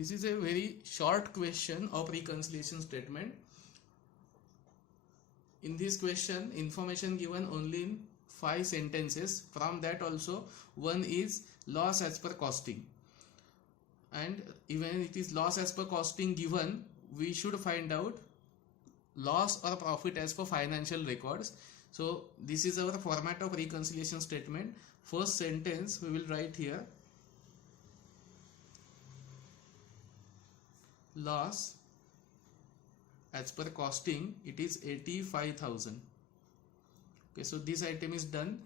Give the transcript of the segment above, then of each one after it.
This is a very short question of reconciliation statement. In this question, information given only in 5 sentences. From that also, one is loss as per costing. And even it is loss as per costing given, we should find out loss or profit as per financial records. So this is our format of reconciliation statement. First sentence we will write here, loss as per costing, it is 85,000. Okay, so this item is done.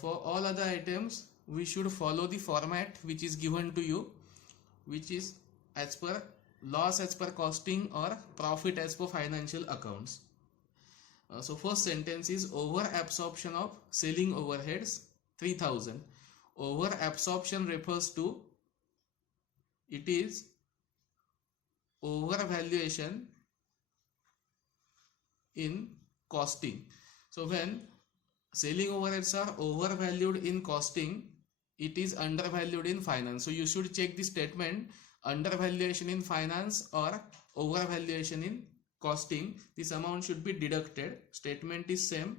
For all other items we should follow the format which is given to you, which is as per loss as per costing or profit as per financial accounts. So first sentence is over absorption of selling overheads 3,000. Over absorption refers to, it is overvaluation in costing. So when selling overheads are overvalued in costing, it is undervalued in finance. So you should check the statement undervaluation in finance or overvaluation in costing. This amount should be deducted. Statement is same.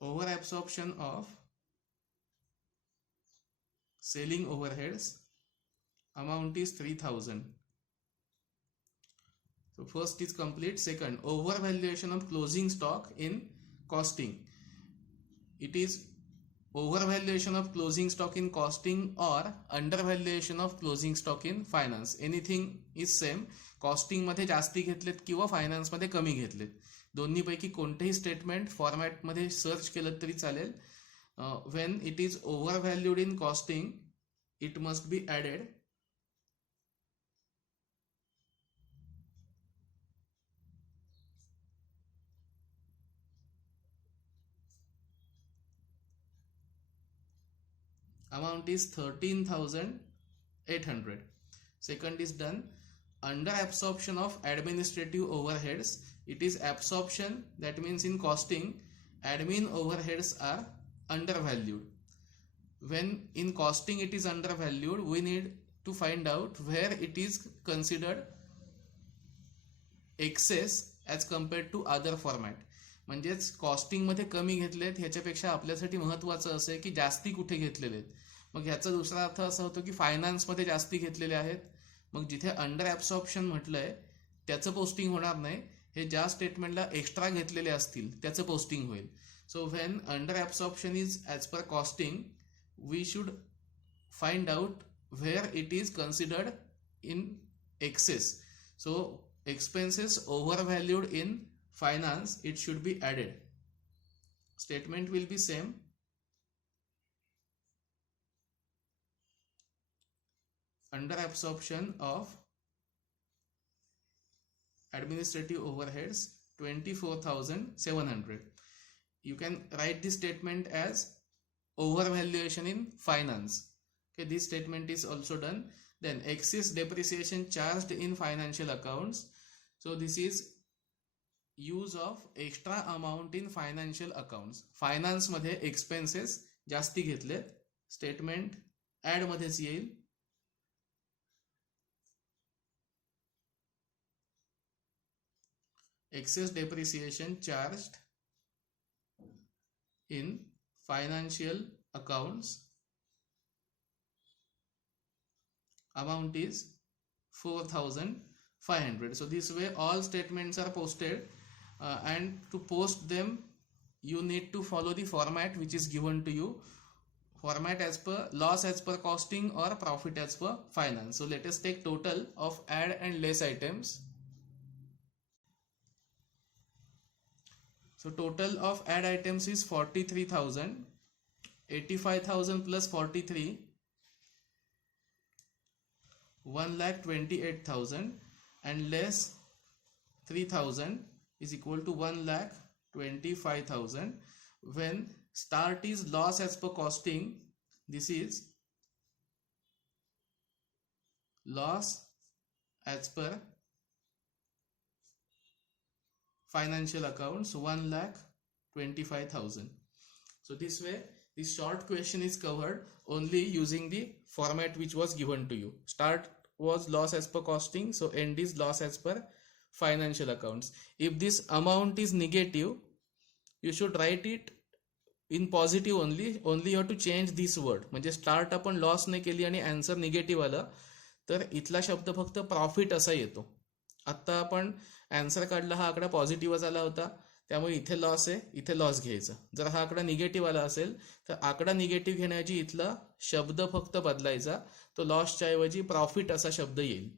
Over absorption of selling overheads, amount is 3,000. So first is complete. Second, overvaluation of closing stock in costing. It is overvaluation of closing stock in costing or undervaluation of closing stock in finance. Anything is same. Costing मध्ये जास्ती घेतलेत किंवा finance मध्ये कमी घेतलेत, दोन्ही पैकी कोणतेही स्टेटमेंट फॉर्मॅट मध्ये सर्च केलं तरी चालेल. When it is overvalued in costing, it must be added amount is 13,800. Second is done. Under absorption of administrative overheads, it is absorption, that means in costing admin overheads are undervalued. When in costing it is undervalued, we need to find out where it is considered excess as compared to other format. म्हणजेच costing मध्ये कमी घेतलेत ह्याच्यापेक्षा आपल्यासाठी महत्त्वाचं असं आहे की जास्ती कुठे घेतलेले आहेत. मग ह्याचा दुसरा अर्थ असा होतो की फायनान्स मध्ये जास्ती घेतलेले आहेत. मग जिथे अंडर ॲब्सॉर्प्शन म्हटलंय त्याचं पोस्टिंग होणार नाही, हे ज्या स्टेटमेंटला एक्स्ट्रा घेतलेले असतील त्याचं पोस्टिंग होईल. So when under absorption is as per costing, we should find out where it is considered in excess. So expenses overvalued in finance, it should be added. Statement will be same. Under absorption of administrative overheads 24,700. You can write this statement as overvaluation in finance. Okay, this statement is also done. Then excess depreciation charged in financial accounts. So this is use of extra amount in financial accounts. Finance मध्ये expenses जास्ती घेतलेत, statement add मध्येच येईल. excess depreciation charged in financial accounts, amount is 4,500. So this way all statements are posted, and to post them you need to follow the format which is given to you. Format as per loss as per costing or profit as per finance. So let us take total of add and less items. So total of add items is 43,000. 85,000 plus 43, 1,28,000, and less 3,000 is equal to 1,25,000. When start is loss as per costing, this is loss as per financial accounts, 1,25,000. So this way, this short question is covered only using the format which was given to you. Start was loss as per costing, so end is loss as per financial accounts. If this amount is negative, you should write it in positive only you have to change this word. म्हणजे start आपण loss नाही केली आणि answer negative आलं तर इथला शब्द फक्त प्रॉफिट असा येतो. आत्ता आपण आन्सर काढला, हा आकडा पॉझिटिव्हच आला होता, त्यामुळे इथे लॉस आहे, इथे लॉस घ्यायचा. जर हा आकडा निगेटिव्ह आला असेल तर आकडा निगेटिव्ह घेण्याऐवजी इथला शब्द फक्त बदलायचा, तो लॉसच्या ऐवजी प्रॉफिट असा शब्द येईल.